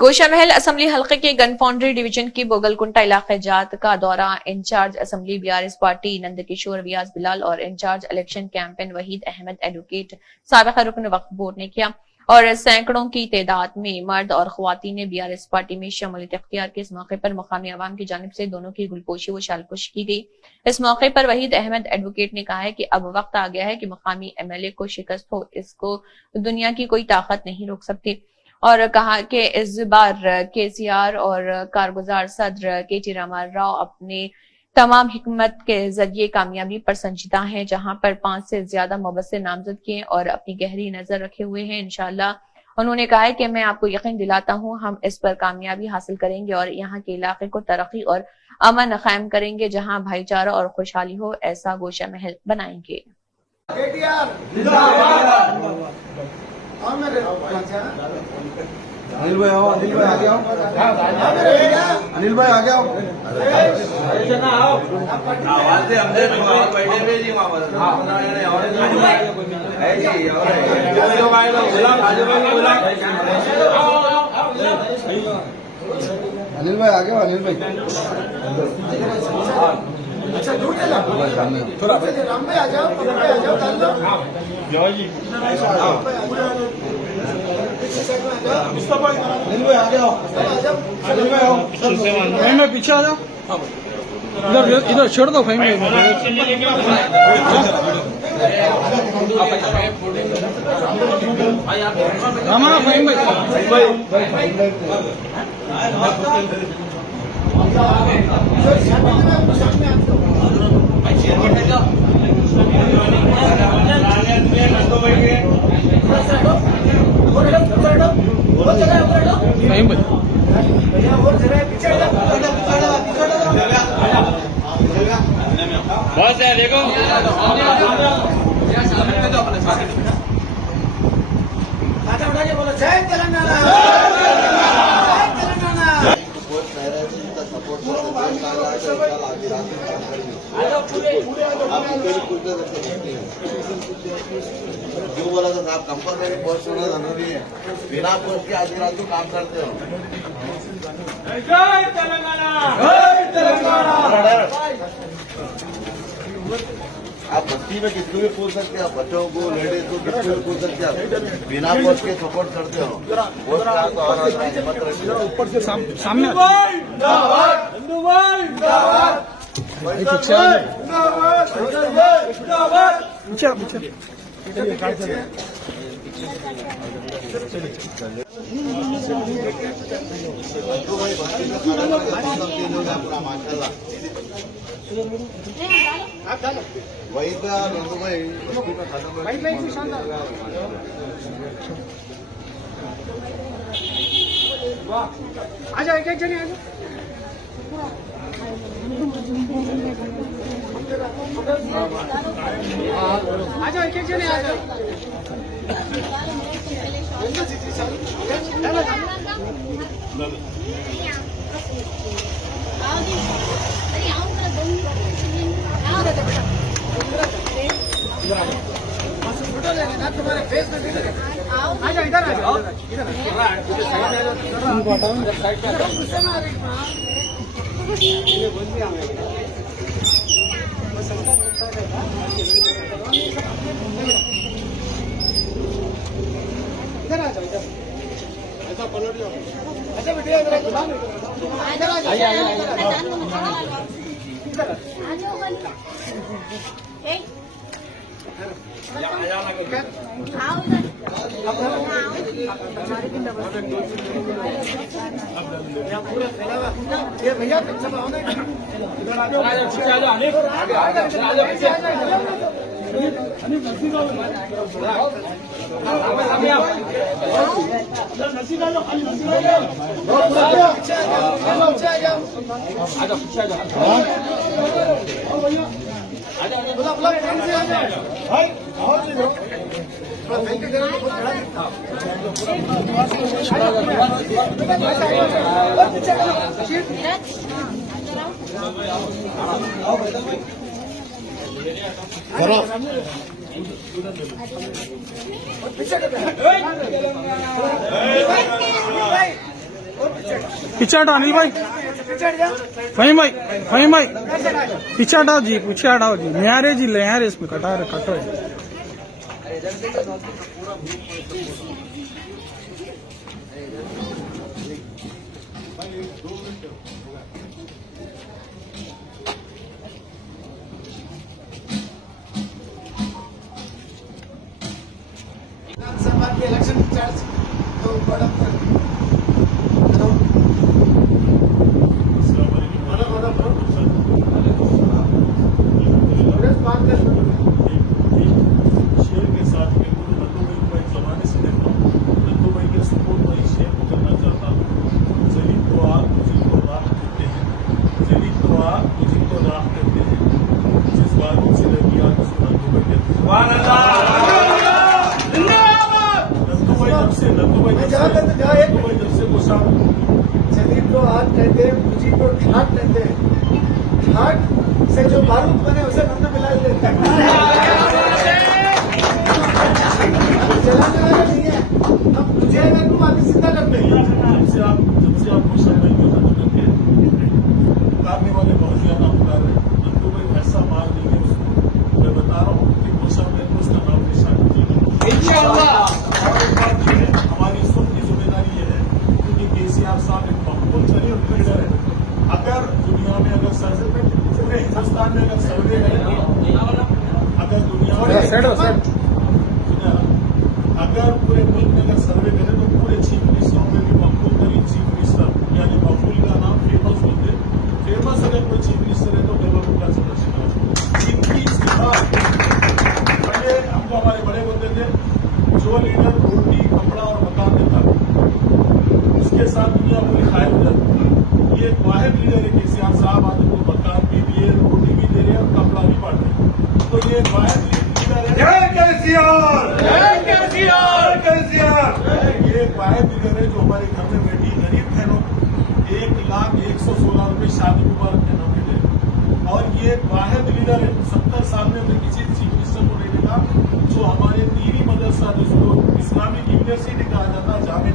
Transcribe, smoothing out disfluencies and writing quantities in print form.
Goshamahal assembly हलके के gun foundry division की बोगलकुंटा इलाके जात का दौरा incharge assembly BRS party Nandkishore Riyaz Bilal और incharge election campaign Waheed Ahmed advocate साबिक़ रुकन वक्फ बोर्ड ने किया और सैकड़ों की तादाद में मर्द और ख्वातीन ने बीआरएस पार्टी में शमूलियत इख्तियार की। इस मौके पर मुकामी अवाम की जानिब से दोनों की गुलपोशी व शालपोशी की गई। इस मौके पर वहीद अहमद एडवोकेट ने कहा है कि अब वक्त आ गया है कि मुकामी एमएलए को शिकस्त हो, इसको दुनिया की कोई ताकत नहीं रोक सकती और कहा कि इस बार केसीआर और कारगुजार सदर केटी रामाराव अपने तमाम हिकमत के जरिए कामयाबी पर संजीदा हैं, जहां पर 5 से ज्यादा मुबस्सिर नामजद किए और अपनी गहरी नजर रखे हुए हैं। इंशाअल्लाह उन्होंने कहा है कि मैं आपको यकीन दिलाता हूं हम इस पर कामयाबी हासिल करेंगे और यहाँ के इलाके को तरक्की और अमन कायम करेंगे, जहां भाईचारा और खुशहाली हो, ऐसा गोशा महल बनाएंगे। अनिल भाई आओ, अनिल भाई आगे आओ, अनिल भाई आगे आओ। अनिल भाई आगे आओ, अनिल भाई अच्छा दूर चला थोड़ा राम भाई आ जाओ, जी अनिल भाई आगे आओ, अनिल भाई आओ, फहीम भाई पीछे आ जाओ, इधर इधर छोड़ दो फहीम भाई। हमारा फहीम भाई बस है देखो बोलो जय तेलंगाना। जो बोला था साहब कंपलसरी पोस्ट होना जरूरी है, बिना पोस्ट के आधी रात को काम करते हो। जय तेलंगाना, जय तेलंगाना। आप बस्ती में किसको भी पूछ सकते हो, बच्चों को, लेडीज को, किसको भी पूछ सकते हो, बिना पोस्ट के सपोर्ट करते हो। ऊपर से सामने वही था नंदू भाई आ जाओ, एक जने आ जाओ, एक जने आ जाओ। फोटो लेना तुम्हारे फेस में भी आ जाओ, इधर आ जाओ, इधर आ जाओ, ऐसा पलट जाओ। अच्छा बेटा इधर आ ये भैया सब आओ ना, इधर आ जाओ, पीछे आ जाओ, अनिल आ जाओ, पीछे आ जाओ, अनिल नसीब आओ, सामने आओ, नसीब आ जाओ, खाली नसीब आ जाओ, पीछे आ जाओ, पीछे आ जाओ, आ जाओ, पीछे आ जाओ, आओ भैया आ जाओ, बुला बुला टाइम से आ जाओ भाई, और जी लो बैंक के जरा बहुत खड़ा दिखता करो पीछे पीछे हटाओ अनिल भाई, फहीम भाई पीछे हटाओ जी, पीछे हटाओ जी। न्यारे जी ले यार, इसमें कटो। विधानसभा के इलेक्शन इंचार्ज तो शेर के साथ में नंदू भाई को एक जमाने से देखता हूँ, नंदू भाई के सपोर्ट में शेर को करना चाहता हूँ। जलील तो आग मुझे को राख देते हैं, जलील तो आग मुझे को राख देते हैं, जिस बातों से लगी आग उसको नंदू भाई कहते हैं। नंदू भाई जब से गुस्सा जलील को आग कहते हैं, मुझी को ठाट कहते हैं। ठाट से जो बारूद बने उसे नंदू मिला लेते हैं। जलाने वाला नहीं है, हम मुझे अगर तुम आगे सीधा करते हैं। जब से आप गुस्सा नहीं होता तो करके उतारने वाले बहुत ज्यादा उतार रहे। नंदू भाई ऐसा मार देंगे उसको, मैं बता रहा हूँ कि गुस्सा में उसका नाम निशान हमारी सबकी जिम्मेदारी ये है, क्योंकि केसीआर साहब एक मकबूल तरीन लीडर है। अगर दुनिया में अगर पूरे हिंदुस्तान में अगर सर्वे करें, अगर दुनिया में अगर पूरे मुल्क में अगर सर्वे करें तो पूरे चीफ मिनिस्टरों में भी मकबूल तरीन चीफ मिनिस्टर यानी मकबूल का नाम फेमस बोलते। फेमस अगर कोई चीफ मिनिस्टर है तो डेवलपमेंट का चंद्रशेखर। इनकी इस्तीफा पहले हमको हमारे बड़े बोलते थे, जो लीडर रोटी कपड़ा और मकान देता उसके साथ दुनिया पूरी खाए हो जाती। ये एक वाहिद लीडर है केसीआर साहब, आज उनको मकान भी दिए, रोटी भी दे रहे और कपड़ा भी बांट रहे। तो ये एक वाहिद लीडर है। ये एक वाहिद लीडर है जो हमारे घर में बैठी गरीब बहनों को 1,116 रुपए शादी मुबारक के नाम पे दे। और ये एक वाहिद लीडर है, 70 साल में हमने किसी चीफ मिनिस्टर को नहीं देखा जो हमारे दीनी मदरसा जिसको इस्लामिक यूनिवर्सिटी कहा जाता है, जामे